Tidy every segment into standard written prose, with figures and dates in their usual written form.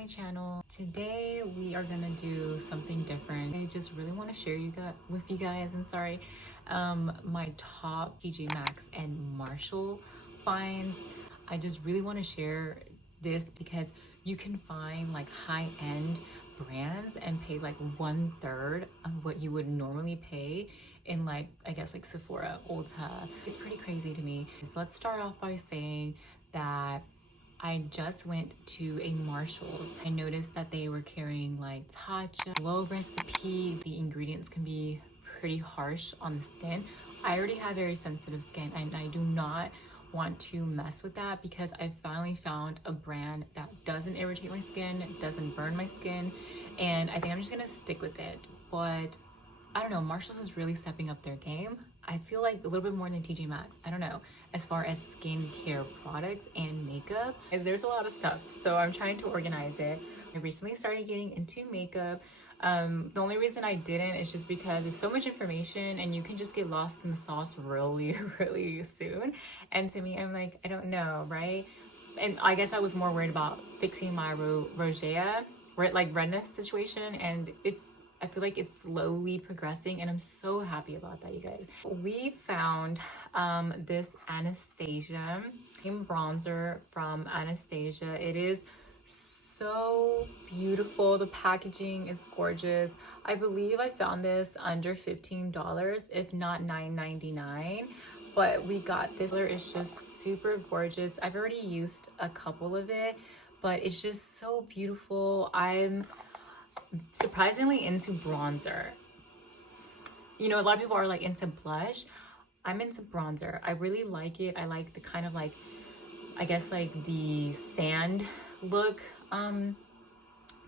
my channel. Today we are gonna do something different. I just really want to share with you guys, my top tjmaxx and Marshall finds. I just really want to share this because you can find like high-end brands and pay like 1/3 of what you would normally pay in like, I guess like Sephora, Ulta. It's pretty crazy to me. So let's start off by saying that I just went to a Marshall's. I noticed that they were carrying like Tatcha, low recipe. The ingredients can be pretty harsh on the skin. I already have very sensitive skin and I do not want to mess with that because I finally found a brand that doesn't irritate my skin, doesn't burn my skin, and I think I'm just gonna stick with it. But I don't know, Marshall's is really stepping up their game. I feel like a little bit more than tjmaxx. I don't know, as far as skincare products and makeup. There's a lot of stuff, so I'm trying to organize it. I recently started getting into makeup. The only reason I didn't is just because there's so much information and you can just get lost in the sauce really, really soon. And to me, I'm like, I don't know, right? And I guess I was more worried about fixing my rosacea, like redness situation, and I feel like it's slowly progressing and I'm so happy about that, you guys. We found this Anastasia bronzer from Anastasia. It is so beautiful. The packaging is gorgeous. I believe I found this under $15, if not $9.99. But we got this. It's just super gorgeous. I've already used a couple of it, but it's just so beautiful. I'm surprisingly into bronzer. You know, a lot of people are like into blush. I'm into bronzer. I really like it. I like the kind of like, I guess like the sand look.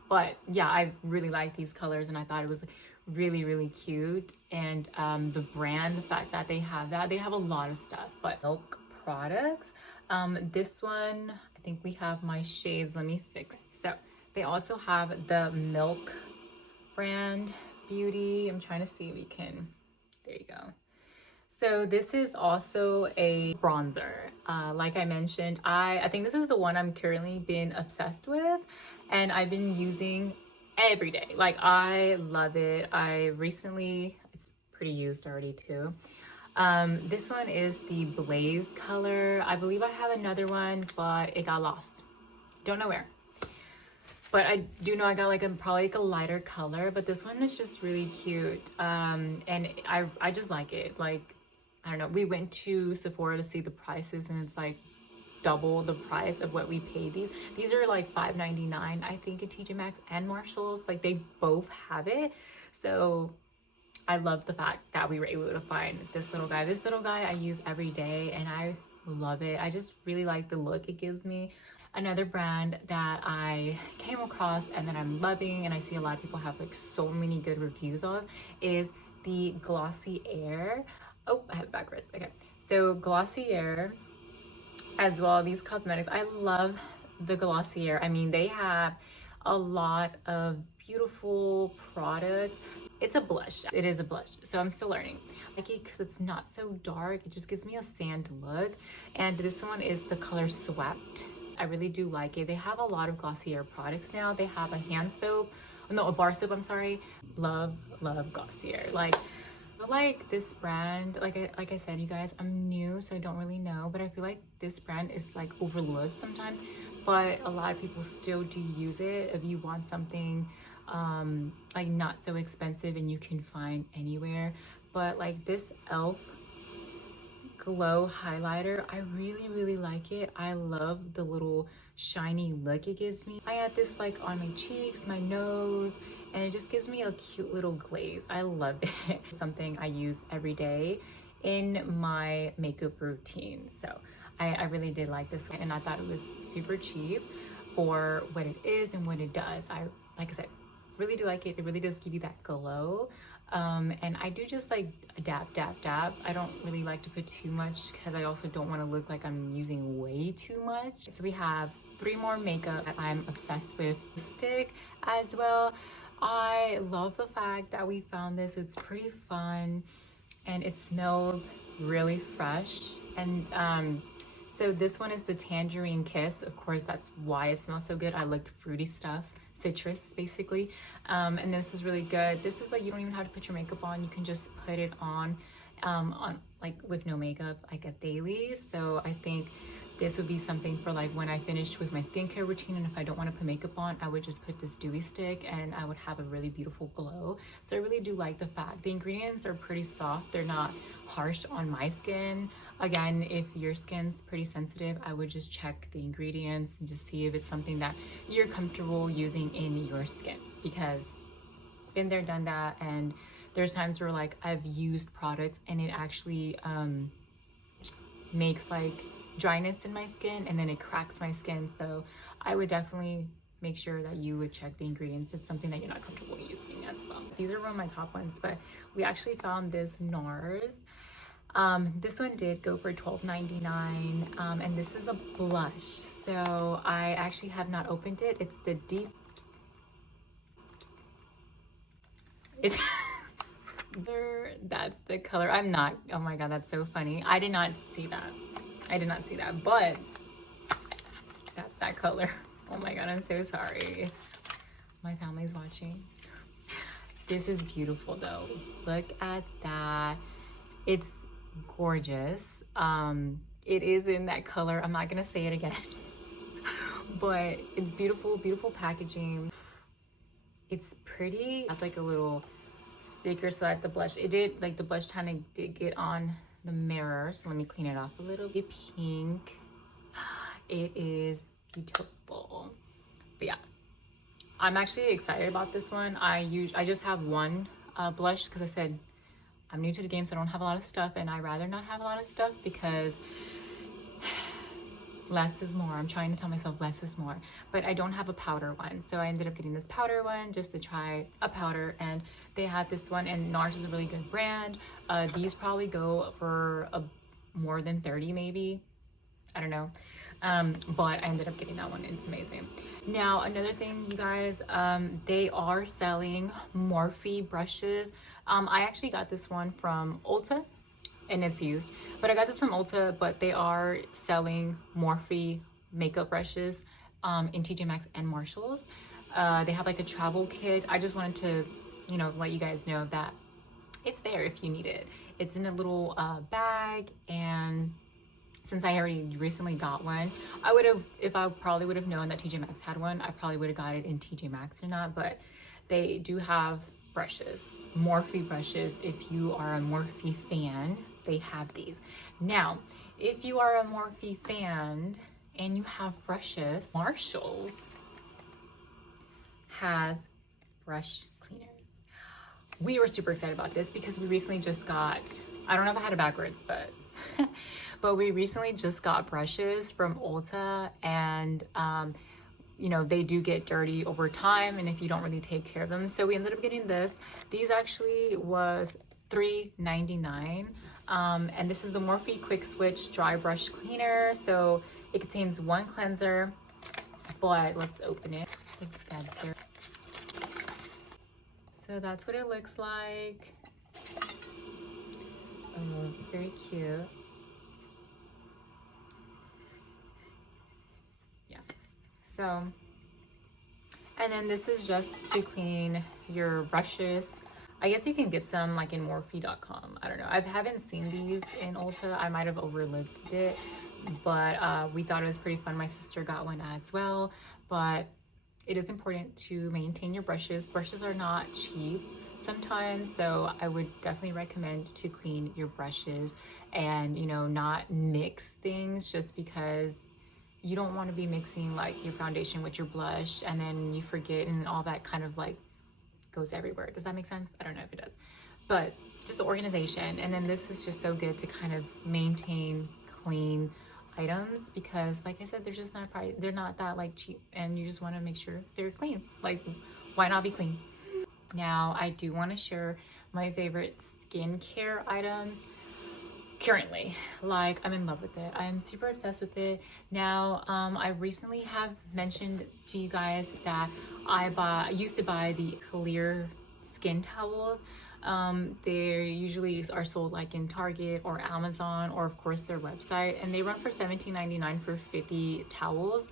But yeah, I really like these colors and I thought it was really, really cute. And the brand, the fact that they have a lot of stuff, but milk products. This one, I think we have my shades. Let me fix it. So they also have the Milk brand beauty. I'm trying to see if we can, there you go. So this is also a bronzer. Like I mentioned, I think this is the one I'm currently been obsessed with and I've been using every day. Like I love it. It's pretty used already too. This one is the Blaze color. I believe I have another one, but it got lost. Don't know where. But I do know I got like probably like a lighter color, but this one is just really cute. And I just like it. Like, I don't know, we went to Sephora to see the prices and it's like double the price of what we paid these. These are like $5.99, I think, at tjmaxx and Marshall's. Like they both have it. So I love the fact that we were able to find this little guy. This little guy I use every day and I love it. I just really like the look it gives me. Another brand that I came across and that I'm loving and I see a lot of people have like so many good reviews of is the Glossy Air. Oh, I have it backwards. Okay, so Glossy Air as well. These cosmetics, I love the Glossy Air. I mean, they have a lot of beautiful products. It's a blush. It is a blush, so I'm still learning. I like it because it's not so dark. It just gives me a sand look. And this one is the color Swept. I really do like it. They have a lot of Glossy Air products now. They have a hand soap, no, a bar soap, I'm sorry. Love Glossy Air. Like, I like this brand. Like I said, you guys, I'm new, so I don't really know, but I feel like this brand is like overlooked sometimes, but a lot of people still do use it. If you want something like not so expensive and you can find anywhere, but like this e.l.f. glow highlighter, I really like it. I love the little shiny look it gives me. I add this like on my cheeks, my nose, and it just gives me a cute little glaze. I love it. Something I use every day in my makeup routine. So I really did like this one and I thought it was super cheap for what it is and what it does. Like I said, really do like it. It really does give you that glow. And I do just like a dab. I don't really like to put too much because I also don't want to look like I'm using way too much. So we have 3 more makeup that I'm obsessed with. Stick as well. I love the fact that we found this. It's pretty fun and it smells really fresh. And So this one is the Tangerine Kiss. Of course, that's why it smells so good. I like fruity stuff, citrus basically. And this is really good. This is like, you don't even have to put your makeup on. You can just put it on like with no makeup, I guess daily. So I think this would be something for like when I finish with my skincare routine, and if I don't want to put makeup on, I would just put this dewy stick and I would have a really beautiful glow. So I really do like the fact the ingredients are pretty soft. They're not harsh on my skin. Again, if your skin's pretty sensitive, I would just check the ingredients and just see if it's something that you're comfortable using in your skin, because been there, done that. And there's times where like I've used products and it actually makes like dryness in my skin, and then it cracks my skin. So I would definitely make sure that you would check the ingredients if something that you're not comfortable using as well. These are one of my top ones, but we actually found this NARS. This one did go for $12.99, and this is a blush. So I actually have not opened it. It's the deep, it's that's the color. I'm not, oh my god, that's so funny. I did not see that. I did not see that, but that's that color. Oh my god, I'm so sorry. My family's watching. This is beautiful though. Look at that. It's gorgeous. It is in that color. I'm not gonna say it again, but it's beautiful, beautiful packaging. It's pretty. It has like a little sticker so that the blush, it did, like the blush kind of did get on the mirror. So let me clean it off a little bit. Pink. It is beautiful. But yeah, I'm actually excited about this one. I just have one blush because I said I'm new to the game, so I don't have a lot of stuff, and I'd rather not have a lot of stuff because less is more. I'm trying to tell myself less is more, but I don't have a powder one. So I ended up getting this powder one just to try a powder, and they had this one, and NARS is a really good brand. These probably go for more than 30 maybe. I don't know. But I ended up getting that one. It's amazing. Now, another thing, you guys, they are selling Morphe brushes. I actually got this one from Ulta, and it's used, but I got this from Ulta, but they are selling Morphe makeup brushes in tjmaxx and Marshalls. They have like a travel kit. I just wanted to, you know, let you guys know that it's there if you need it. It's in a little bag, and since I already recently got one, I would have, if I probably would have known that tjmaxx had one, I probably would have got it in tjmaxx or not. But they do have brushes, Morphe brushes. If you are a Morphe fan, they have these. Now, if you are a Morphe fan and you have brushes, Marshalls has brush cleaners. We were super excited about this because we recently just got, I don't know if I had it backwards, but but we recently just got brushes from Ulta, and you know, they do get dirty over time, and if you don't really take care of them. So we ended up getting this. These actually was $3.99, and this is the Morphe Quick Switch Dry Brush Cleaner. So it contains one cleanser, but let's open it together. So that's what it looks like. Oh, it's very cute. Yeah. So, and then this is just to clean your brushes. I guess you can get some like in Morphe.com. I don't know. I haven't seen these in Ulta. I might have overlooked it, but we thought it was pretty fun. My sister got one as well, but it is important to maintain your brushes. Brushes are not cheap sometimes, so I would definitely recommend to clean your brushes and, you know, not mix things just because you don't want to be mixing like your foundation with your blush and then you forget, and then all that kind of like goes everywhere. Does that make sense? I don't know if it does, but just organization. And then this is just so good to kind of maintain clean items because, like I said, they're just not they're not that like cheap, and you just want to make sure they're clean. Like, why not be clean? Now, I do want to share my favorite skincare items currently. Like, I'm in love with it. I'm super obsessed with it. Now, I recently have mentioned to you guys that I used to buy the clear skin towels. They usually are sold like in Target or Amazon, or of course their website, and they run for $17.99 for 50 towels.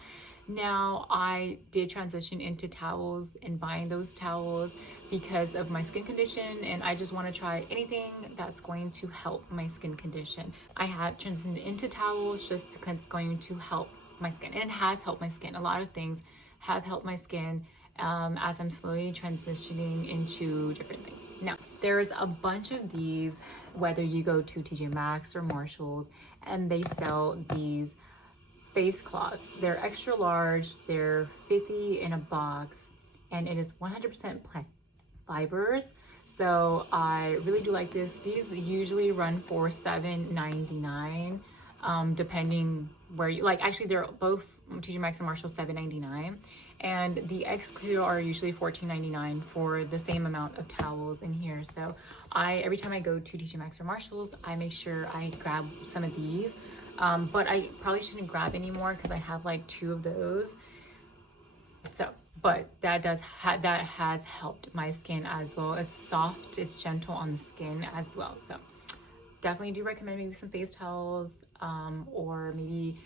Now, I did transition into towels and buying those towels because of my skin condition, and I just want to try anything that's going to help my skin condition. I had transitioned into towels just because it's going to help my skin, and it has helped my skin. A lot of things have helped my skin as I'm slowly transitioning into different things. Now, there's a bunch of these, whether you go to tjmaxx or Marshalls, and they sell these face cloths. They're extra large, they're 50 in a box, and it is 100% plant fibers. So I really do like this. These usually run for $7.99, depending where you like. Actually, they're both tjmaxx and Marshall $7.99, and the X Clear are usually $14.99 for the same amount of towels in here. So every time I go to tjmaxx or Marshalls, I make sure I grab some of these. But I probably shouldn't grab any more because I have like 2 of those. So, but that has helped my skin as well. It's soft, it's gentle on the skin as well. So definitely do recommend maybe some face towels, or maybe,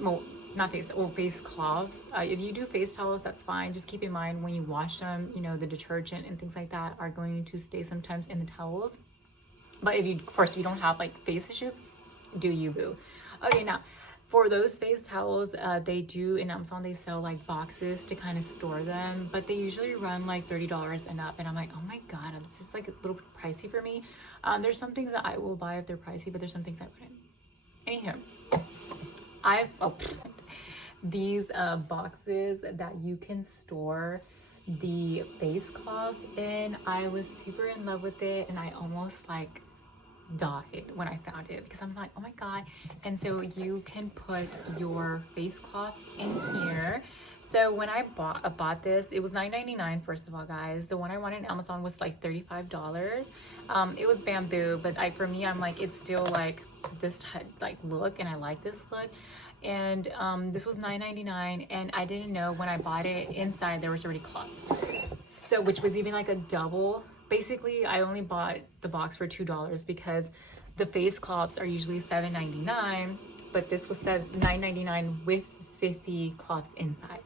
well, not face, or face cloths. If you do face towels, that's fine. Just keep in mind when you wash them, you know, the detergent and things like that are going to stay sometimes in the towels. But if you, of course, if you don't have like face issues, do you boo. Okay, now for those face towels, they do in Amazon, they sell like boxes to kind of store them, but they usually run like $30 and up, and I'm like, oh my god, it's just like a little pricey for me. There's some things that I will buy if they're pricey, but there's some things I wouldn't. Anywho, these boxes that you can store the face cloths in. I was super in love with it, and I almost like died when I found it because I was like, oh my god. And so you can put your face cloths in here. So when I bought this, it was $9.99. First of all, guys, the one I wanted on Amazon was like $35. It was bamboo, but for me, I'm like, it's still like this like look, and I like this look. And this was $9.99, and I didn't know when I bought it, inside there was already cloths, so which was even like a double. Basically, I only bought the box for $2 because the face cloths are usually $7.99, but this was $9.99 with 50 cloths inside.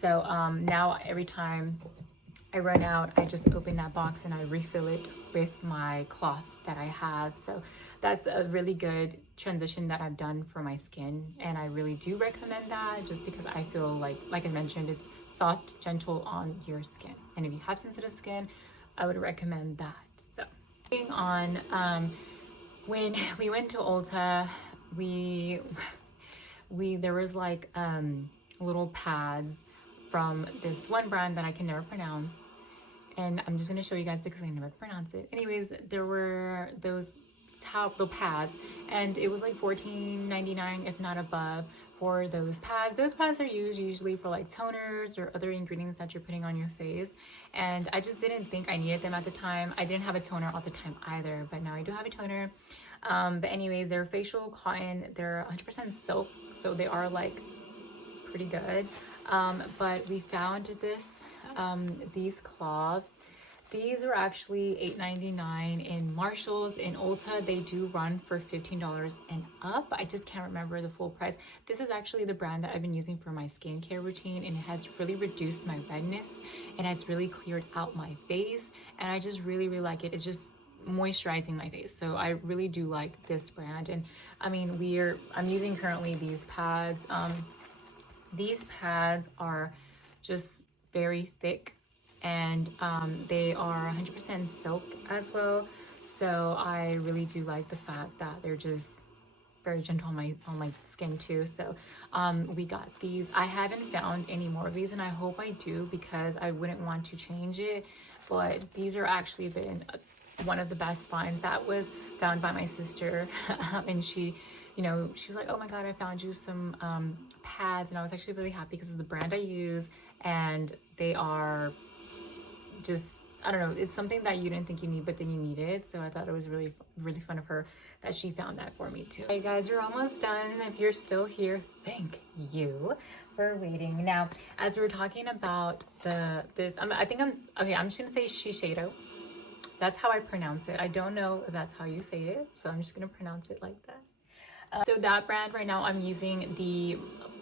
So now every time I run out, I just open that box and I refill it with my cloths that I have. So that's a really good transition that I've done for my skin, and I really do recommend that just because I feel like I mentioned, it's soft, gentle on your skin. And if you have sensitive skin, I would recommend that. So moving on, when we went to Ulta, there was like little pads from this one brand that I can never pronounce, and I'm just gonna show you guys because I never pronounce it. Anyways, there were those the pads, and it was like $14.99 if not above for those pads. Those pads are used usually for like toners or other ingredients that you're putting on your face, and I just didn't think I needed them at the time. I didn't have a toner all the time either, but now I do have a toner. But anyways, they're facial cotton, they're 100% silk, so they are like pretty good. But we found these cloths. These are actually $8.99 in Marshalls. In Ulta, they do run for $15 and up. I just can't remember the full price. This is actually the brand that I've been using for my skincare routine, and it has really reduced my redness and has really cleared out my face, and I just really like it. It's just moisturizing my face, so I really do like this brand. And I mean, I'm using currently these pads. These pads are just very thick, and they are 100% silk as well, so I really do like the fact that they're just very gentle on my skin too. So we got these. I haven't found any more of these, and I hope I do because I wouldn't want to change it, but these are actually been one of the best finds that was found by my sister. And she was like, oh my god, I found you some pads, and I was actually really happy because it's the brand I use, and they are just, I don't know, it's something that you didn't think you need, but then you need it. So I thought it was really fun of her that she found that for me too. Hey guys, we're almost done. If you're still here, thank you for waiting. Now, as we're talking about I'm just gonna say Shiseido. That's how I pronounce it. I don't know if that's how you say it, so I'm just gonna pronounce it like that. So that brand right now, I'm using the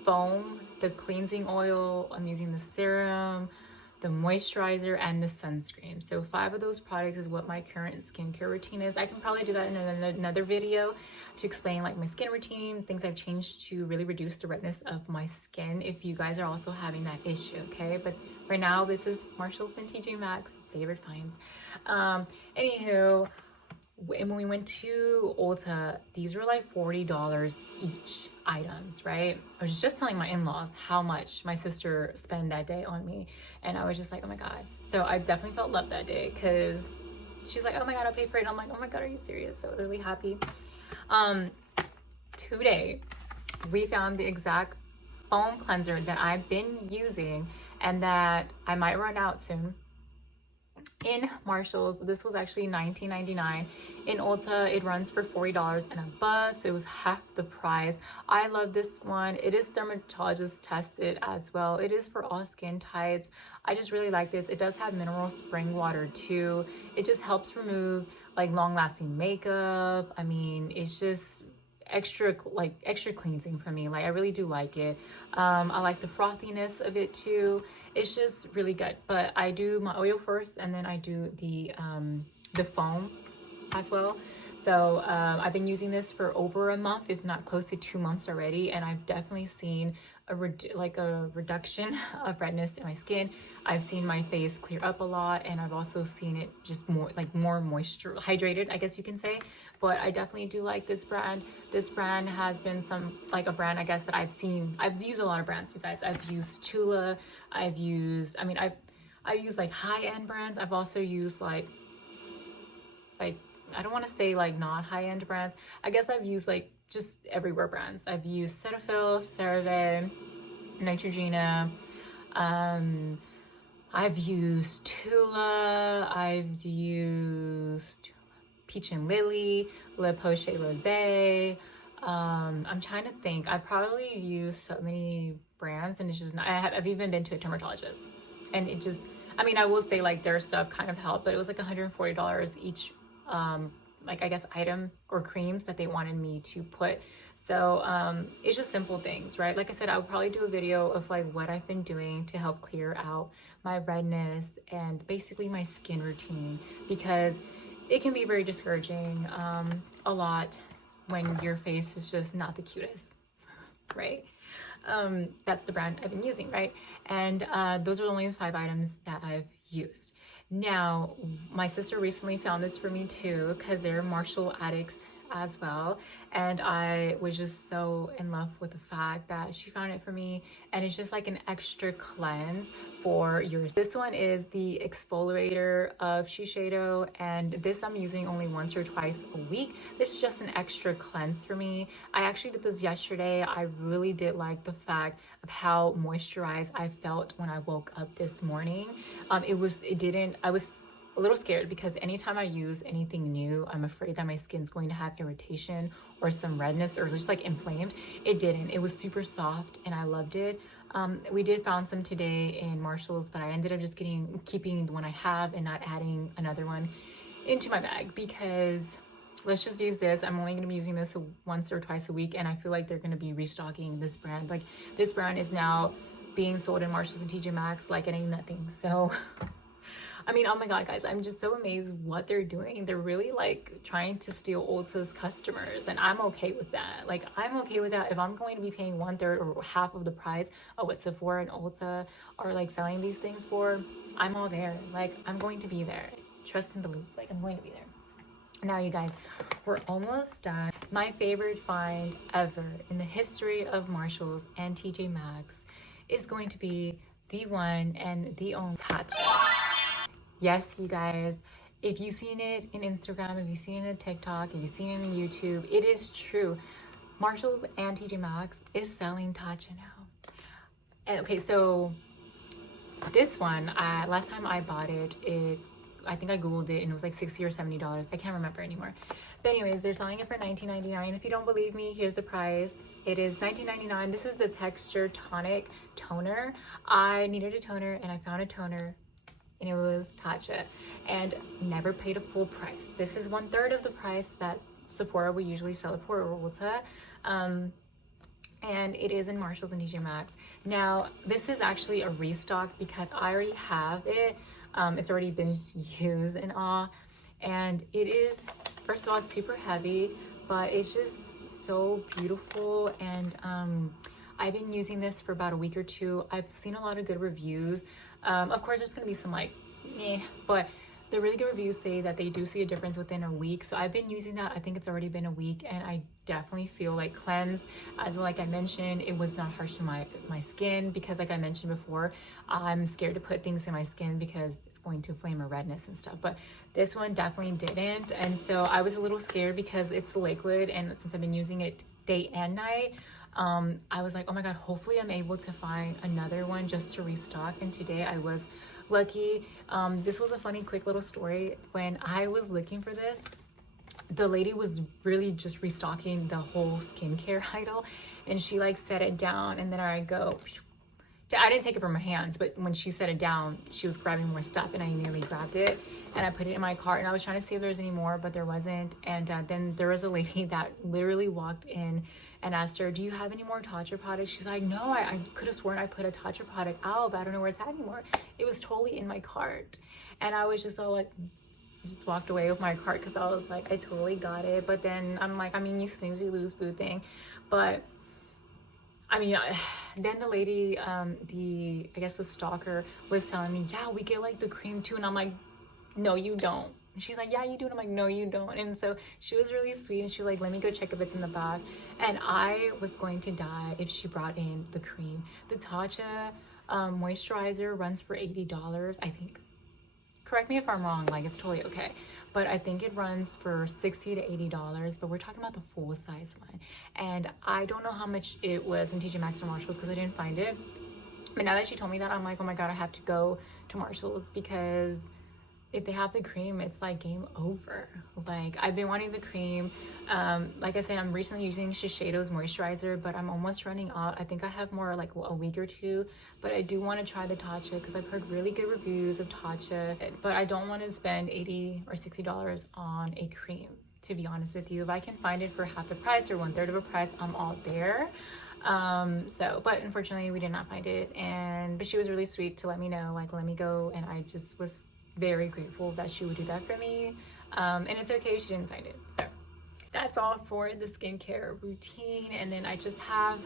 foam, the cleansing oil, I'm using the serum, the moisturizer, and the sunscreen. So 5 of those products is what my current skincare routine is. I can probably do that in another video to explain like my skin routine, things I've changed to really reduce the redness of my skin if you guys are also having that issue, okay? But right now, this is Marshalls and TJ Maxx favorite finds. Anywho, when we went to Ulta, these were like $40 each items, right? I was just telling my in-laws how much my sister spent that day on me, and I was just like, oh my god. So I definitely felt loved that day because she's like, oh my god, I'll pay for it. And I'm like, oh my god, are you serious? So I was really happy. Today we found the exact foam cleanser that I've been using and that I might run out soon in Marshalls. This was actually $19.99. In Ulta, it runs for $40 and above, so it was half the price. I love this one. It is dermatologist tested as well. It is for all skin types. I just really like this. It does have mineral spring water too. It just helps remove like long-lasting makeup. I mean, it's just extra cleansing for me. Like, I really do like it. I like the frothiness of it too. It's just really good. But I do my oil first, and then I do the foam as well. So I've been using this for over a month, if not close to 2 months already, and I've definitely seen a reduction of redness in my skin. I've seen my face clear up a lot, and I've also seen it just more moisture hydrated, I guess you can say. But I definitely do like this brand. This brand has been a brand, I guess, that I've used a lot of brands, you guys. I've used Tula. I've used like high-end brands. I've also used like I don't want to say like not high-end brands. I guess I've used like just everywhere brands. I've used Cetaphil, CeraVe, Neutrogena. I've used Tula. I've used Peach and Lily, Le Poche Rosé. I'm trying to think. I probably used so many brands, and it's just not, I've even been to a dermatologist, and it just, I mean, I will say like their stuff kind of helped, but it was like $140 each like I guess item or creams that they wanted me to put. So it's just simple things, right? Like I said, I would probably do a video of like what I've been doing to help clear out my redness and basically my skin routine, because it can be very discouraging a lot when your face is just not the cutest, right? That's the brand I've been using, right? And those are only the 5 items that I've used. Now, my sister recently found this for me too, because they're Marshall addicts as well, and I was just so in love with the fact that she found it for me, and it's just like an extra cleanse for yours. This one is the exfoliator of Shiseido, and this I'm using only once or twice a week. This is just an extra cleanse for me. I actually did this yesterday. I really did like the fact of how moisturized I felt when I woke up this morning. I was a little scared because anytime I use anything new, I'm afraid that my skin's going to have irritation or some redness or just like inflamed. It didn't. It was super soft and I loved it. We did found some today in Marshalls, but I ended up just keeping the one I have and not adding another one into my bag, because let's just use this. I'm only going to be using this once or twice a week, and I feel like they're going to be restocking this brand. Like, this brand is now being sold in Marshalls and TJ Maxx like it ain't nothing. So I mean, oh my god, guys, I'm just so amazed what they're doing. They're really like trying to steal Ulta's customers, and I'm okay with that. Like, I'm okay with that. If I'm going to be paying 1/3 or half of the price of what Sephora and Ulta are like selling these things for, I'm all there. Like, I'm going to be there. Trust and believe. Like, I'm going to be there. Now, you guys, we're almost done. My favorite find ever in the history of Marshalls and TJ Maxx is going to be the one and the only Tatcha. Yes, you guys, if you've seen it in Instagram, if you've seen it in TikTok, if you've seen it in YouTube, it is true. Marshalls and TJ Maxx is selling Tatcha now. And okay, so this one, last time I bought it, I think I googled it and it was like $60 or $70. I can't remember anymore. But anyways, they're selling it for $19.99. If you don't believe me, here's the price. It is $19.99. This is the Texture Tonic Toner. I needed a toner and I found a toner and it was Tatcha, and never paid a full price. This is 1/3 of the price that Sephora would usually sell it for, or Ulta. And it is in Marshalls and tjmaxx. Now, this is actually a restock because I already have it. It's already been used and all. And it is, first of all, super heavy, but it's just so beautiful. And I've been using this for about a week or two. I've seen a lot of good reviews. Of course, there's gonna be some like, but the really good reviews say that they do see a difference within a week. So I've been using that. I think it's already been a week, and I definitely feel like cleansed. As well, like I mentioned, it was not harsh to my skin because, like I mentioned before, I'm scared to put things in my skin because it's going to inflame or redness and stuff. But this one definitely didn't. And so I was a little scared because it's liquid, and since I've been using it day and night, I was like, oh my God, hopefully I'm able to find another one just to restock. And today I was lucky. This was a funny quick little story. When I was looking for this, the lady was really just restocking the whole skincare aisle, and she like set it down, and then I go, I didn't take it from her hands, but when she set it down, she was grabbing more stuff, and I immediately grabbed it and I put it in my cart, and I was trying to see if there's any more, but there wasn't. And then there was a lady that literally walked in and asked her, do you have any more Tatcha products? She's like, no, I could have sworn I put a Tatcha product out, but I don't know where it's at anymore. It was totally in my cart. And I was just all like, just walked away with my cart because I was like, I totally got it. But then I'm like, I mean, you snooze, you lose boo thing. But I mean, then the lady, I guess the stalker was telling me, yeah, we get like the cream too. And I'm like, no, you don't. And she's like, yeah, you do. And I'm like, no, you don't. And so she was really sweet, and she was like, let me go check if it's in the bag. And I was going to die if she brought in the cream. The Tatcha moisturizer runs for $80, I think. Correct me if I'm wrong, like it's totally okay. But I think it runs for $60 to $80, but we're talking about the full size one. And I don't know how much it was in tjmaxx or Marshalls because I didn't find it. But now that she told me that, I'm like, oh my God, I have to go to Marshalls because if they have the cream, it's like game over. Like I've been wanting the cream. Like I said, I'm recently using Shiseido's moisturizer, but I'm almost running out. I think I have more like a week or two, but I do want to try the Tatcha because I've heard really good reviews of Tatcha, but I don't want to spend $80 or $60 on a cream, to be honest with you. If I can find it for half the price or 1/3 of a price, I'm all there. But unfortunately we did not find it, but she was really sweet to let me know, like, let me go, and I just was very grateful that she would do that for me. And it's okay if she didn't find it. So that's all for the skincare routine. And then I just have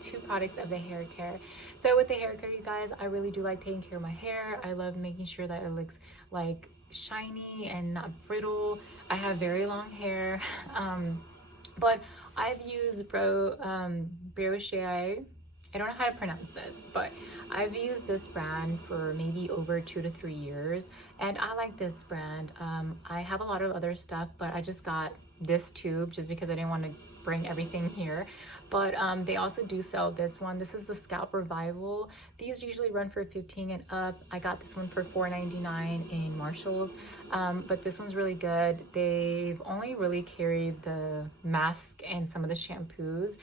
2 products of the hair care. So with the hair care, you guys, I really do like taking care of my hair. I love making sure that it looks like shiny and not brittle. I have very long hair, but I've used Brioche. I don't know how to pronounce this, but I've used this brand for maybe over 2 to 3 years, and I like this brand. I have a lot of other stuff, but I just got this tube just because I didn't want to bring everything here. But they also do sell this one. This is the Scalp Revival. These usually run for $15 and up. I got this one for $4.99 in Marshalls, but this one's really good. They've only really carried the mask and some of the shampoos.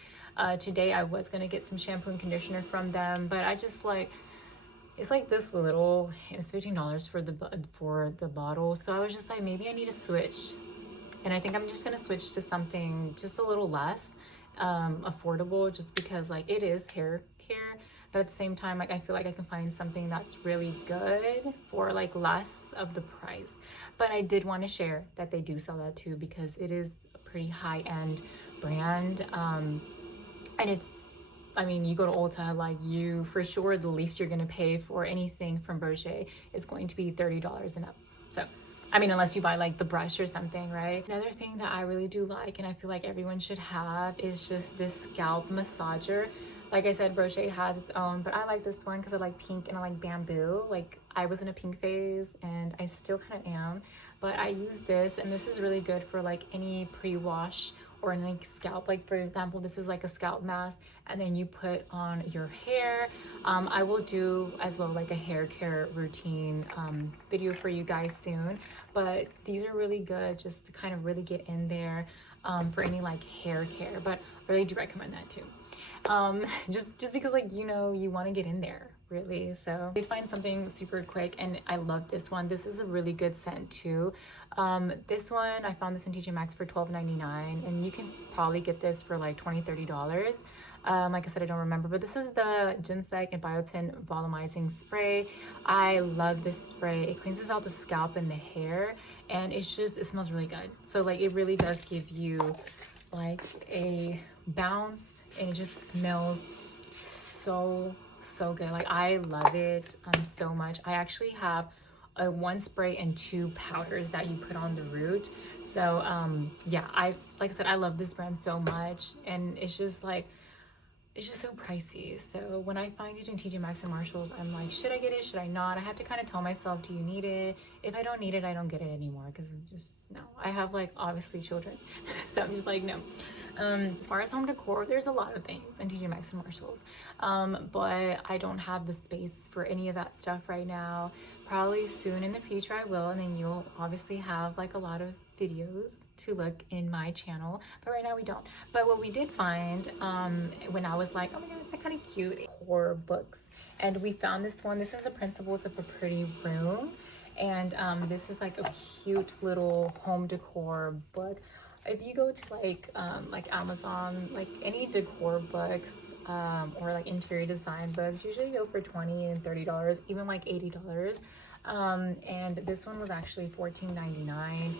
Today I was gonna get some shampoo and conditioner from them, but I just like, it's like this little, and it's $15 for the bottle. So I was just like, maybe I need to switch, and I think I'm just gonna switch to something just a little less affordable, just because like it is hair care, but at the same time, like I feel like I can find something that's really good for like less of the price. But I did want to share that they do sell that too, because it is a pretty high-end brand. And it's, I mean, you go to Ulta, like you, for sure, the least you're gonna pay for anything from Brioche is going to be $30 and up. So, I mean, unless you buy like the brush or something, right? Another thing that I really do like, and I feel like everyone should have, is just this scalp massager. Like I said, Brioche has its own, but I like this one because I like pink and I like bamboo. Like I was in a pink phase and I still kind of am, but I use this, and this is really good for like any pre-wash or in like scalp. Like for example, this is like a scalp mask, and then you put on your hair. I will do as well like a hair care routine video for you guys soon, but these are really good just to kind of really get in there for any like hair care. But I really do recommend that too, just because like, you know, you want to get in there really. So I did find something super quick, and I love this one. This is a really good scent too. This one, I found this in TJ Maxx for $12.99, and you can probably get this for like $20-$30. Like I said, I don't remember, but this is the ginseng and biotin volumizing spray. I love this spray. It cleanses out the scalp and the hair, and it smells really good. So like it really does give you like a bounce, and it just smells so good. Like I love it so much. I actually have a 1 spray and 2 powders that you put on the root. So yeah, like I said, I love this brand so much, and it's just so pricey. So when I find it in TJ Maxx and Marshalls, I'm like, should I get it? Should I not? I have to kind of tell myself, do you need it? If I don't need it, I don't get it anymore, because I'm just, no. I have like obviously children, so I'm just like, no. As far as home decor, there's a lot of things in TJ Maxx and Marshalls, but I don't have the space for any of that stuff right now. Probably soon in the future I will, and then you'll obviously have like a lot of videos to look in my channel, but right now we don't. But what we did find when I was like, oh my god, it's like kind of cute, horror books, and we found this one. This is the Principles of a Pretty Room, and this is like a cute little home decor book. If you go to like Amazon, like any decor books or like interior design books, usually go for $20 and $30, even like $80. And this one was actually $14.99.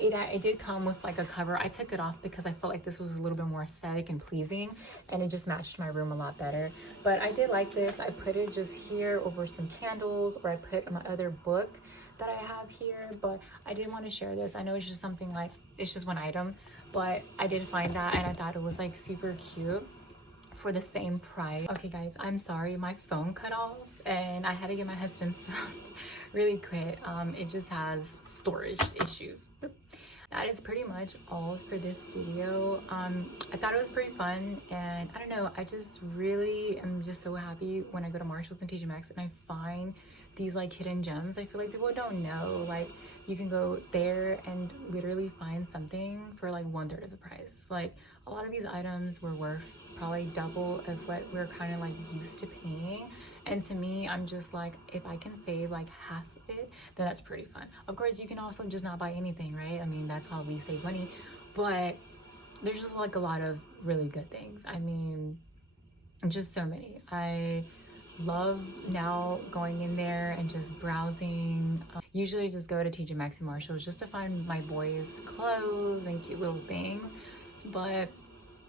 It did come with like a cover. I took it off because I felt like this was a little bit more aesthetic and pleasing, and it just matched my room a lot better. But I did like this. I put it just here over some candles, or I put my other book that I have here, but I did want to share this. I know it's just something like, it's just one item, but I did find that, and I thought it was like super cute for the same price. Okay guys, I'm sorry, my phone cut off and I had to get my husband's phone really quick. It just has storage issues. That is pretty much all for this video. I thought it was pretty fun, and I don't know, I just really am just so happy when I go to Marshalls and TJ Maxx and I find these like hidden gems. I feel like people don't know, like you can go there and literally find something for like 1/3 of the price. Like a lot of these items were worth probably double of what we're kind of like used to paying, and to me, I'm just like, if I can save like half of it, then that's pretty fun. Of course, you can also just not buy anything, right? I mean, that's how we save money, but there's just like a lot of really good things. I mean, just so many. I love now going in there and just browsing. Usually just go to TJ Maxx and Marshalls just to find my boys' clothes and cute little things, but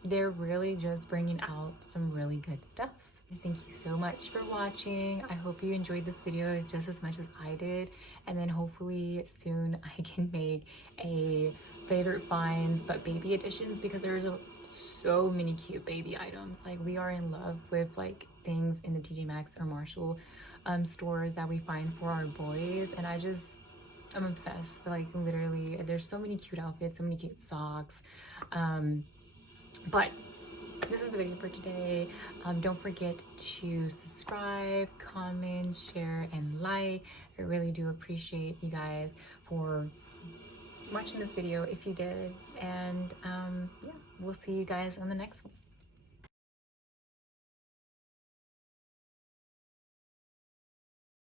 they're really just bringing out some really good stuff. Thank you so much for watching. I hope you enjoyed this video just as much as I did, and then hopefully soon I can make a favorite finds but baby editions, because there's so many cute baby items. Like we are in love with like things in the TJ Maxx or Marshall stores that we find for our boys, and I'm obsessed. Like literally, there's so many cute outfits, so many cute socks. But this is the video for today. Don't forget to subscribe, comment, share, and like. I really do appreciate you guys for watching this video if you did, and yeah, we'll see you guys on the next one.